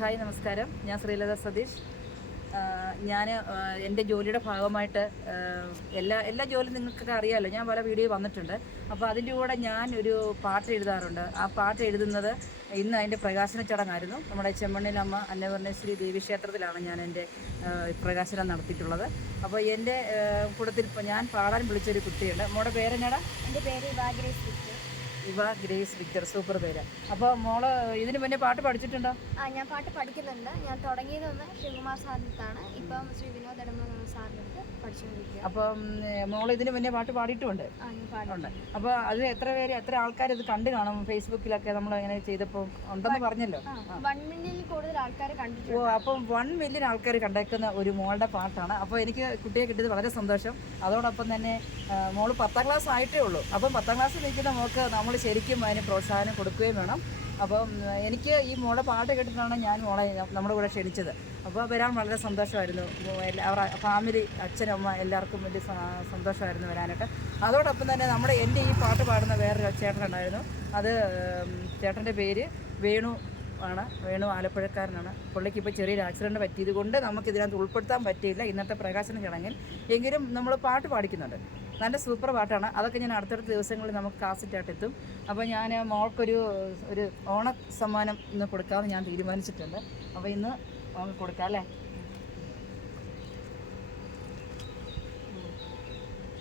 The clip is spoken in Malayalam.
ഹായ് നമസ്കാരം, ഞാൻ ശ്രീലത സതീഷ്. ഞാൻ എൻ്റെ ജോലിയുടെ ഭാഗമായിട്ട് എല്ലാ ജോലിയും നിങ്ങൾക്കൊക്കെ അറിയാമല്ലോ, ഞാൻ പല വീഡിയോ വന്നിട്ടുണ്ട്. അപ്പോൾ അതിൻ്റെ കൂടെ ഞാൻ ഒരു പാട്ട് എഴുതാറുണ്ട്. ആ പാട്ട് എഴുതുന്നത് ഇന്ന് അതിൻ്റെ പ്രകാശന ചടങ്ങായിരുന്നു. നമ്മുടെ ചെമ്മണ്ണിലമ്മ അന്നപൂർണേശ്വരി ദേവീക്ഷേത്രത്തിലാണ് ഞാൻ എൻ്റെ പ്രകാശനം നടത്തിയിട്ടുള്ളത്. അപ്പോൾ എൻ്റെ കൂട്ടത്തിൽ ഇപ്പോൾ ഞാൻ പാടാൻ വിളിച്ചൊരു കുട്ടിയുണ്ട്. മോളുടെ പേരെന്നാടാ? എൻ്റെ പേര് ഇവ ഗ്രേസ് വിക്ടർ. സൂപ്പർ പേര്. അപ്പോൾ മോള് ഇതിന് മുന്നേ പാട്ട് പഠിച്ചിട്ടുണ്ടോ? ഞാൻ പാട്ട് പഠിക്കുന്നുണ്ട്. ഞാൻ തുടങ്ങിയതൊന്ന് ശിവകുമാർ സാറിനടുത്താണ്. ഇപ്പം ശ്രീ വിനോദ് എടമ സാറിനടുത്ത് പഠിച്ചുകൊണ്ടിരിക്കുക. അപ്പം മോള് ഇതിന് മുന്നേ പാട്ട് പാടിയിട്ടുമുണ്ട്. ഉണ്ട്. അപ്പോൾ അത് എത്ര ആൾക്കാർ ഇത് കണ്ടു കാണും? ഫേസ്ബുക്കിലൊക്കെ നമ്മൾ അങ്ങനെ ചെയ്തപ്പോൾ ഉണ്ടെന്ന് പറഞ്ഞല്ലോ. 1 മില്യണിൽ കൂടുതൽ ആൾക്കാർ കണ്ടിട്ടുണ്ട്. ഓ, അപ്പം 1 മില്യൺ ആൾക്കാർ കണ്ടേക്കുന്ന ഒരു മോളുടെ പാട്ടാണ്. അപ്പോൾ എനിക്ക് കുട്ടിയെ കിട്ടിയത് വളരെ സന്തോഷം. അതോടൊപ്പം തന്നെ മോള് 10ാം ക്ലാസ് ആയിട്ടേ ഉള്ളൂ. അപ്പം 10ാം ക്ലാസ്സിൽ നിൽക്കുന്ന മോൾക്ക് നമ്മൾ ശരിക്കും അതിന് പ്രോത്സാഹനം കൊടുക്കുകയും വേണം. അപ്പം എനിക്ക് ഈ മോളെ പാട്ട് കേട്ടിട്ടാണ് ഞാൻ മോളെ നമ്മുടെ കൂടെ ക്ഷണിച്ചത്. അപ്പോൾ വരാൻ വളരെ സന്തോഷമായിരുന്നു. അവരുടെ ഫാമിലി, അച്ഛനമ്മ എല്ലാവർക്കും വലിയ സന്തോഷമായിരുന്നു വരാനായിട്ട്. അതോടൊപ്പം തന്നെ എൻ്റെ ഈ പാട്ട് പാടുന്ന വേറൊരു ചേട്ടനുണ്ടായിരുന്നു. അത് ചേട്ടൻ്റെ പേര് വേണു ആണ്. വേണു ആലപ്പുഴക്കാരനാണ്. പുള്ളിക്ക് ഇപ്പോൾ ചെറിയൊരു ആക്സിഡൻറ്റ് പറ്റിയത് കൊണ്ട് നമുക്കിതിനകത്ത് ഉൾപ്പെടുത്താൻ പറ്റിയില്ല ഇന്നത്തെ പ്രകാശന ചടങ്ങിൽ. എങ്കിലും നമ്മൾ പാട്ട് പാടിക്കുന്നുണ്ട്. നല്ല സൂപ്പർ പാട്ടാണ്. അതൊക്കെ ഞാൻ അടുത്തടുത്ത ദിവസങ്ങളിൽ നമുക്ക് കാസറ്റായിട്ട് എത്തും. അപ്പോൾ ഞാൻ മോൾക്കൊരു ഓണ സമ്മാനം ഇന്ന് കൊടുക്കാമെന്ന് ഞാൻ തീരുമാനിച്ചിട്ടുണ്ട്. അപ്പോൾ ഇന്ന് കൊടുക്കാം അല്ലേ?